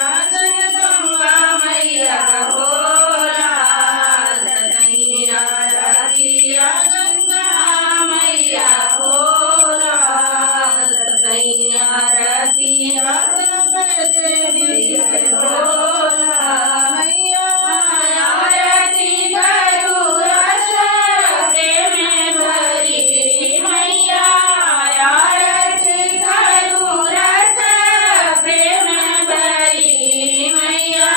जगदम्बा मैया हो राज कन्हैया रतिया गंगा मैया हो राज कन्हैया रतिया देवी हो मैया आरती करू रस प्रेम भरी मैया आरती करू रस प्रेम भरी मैया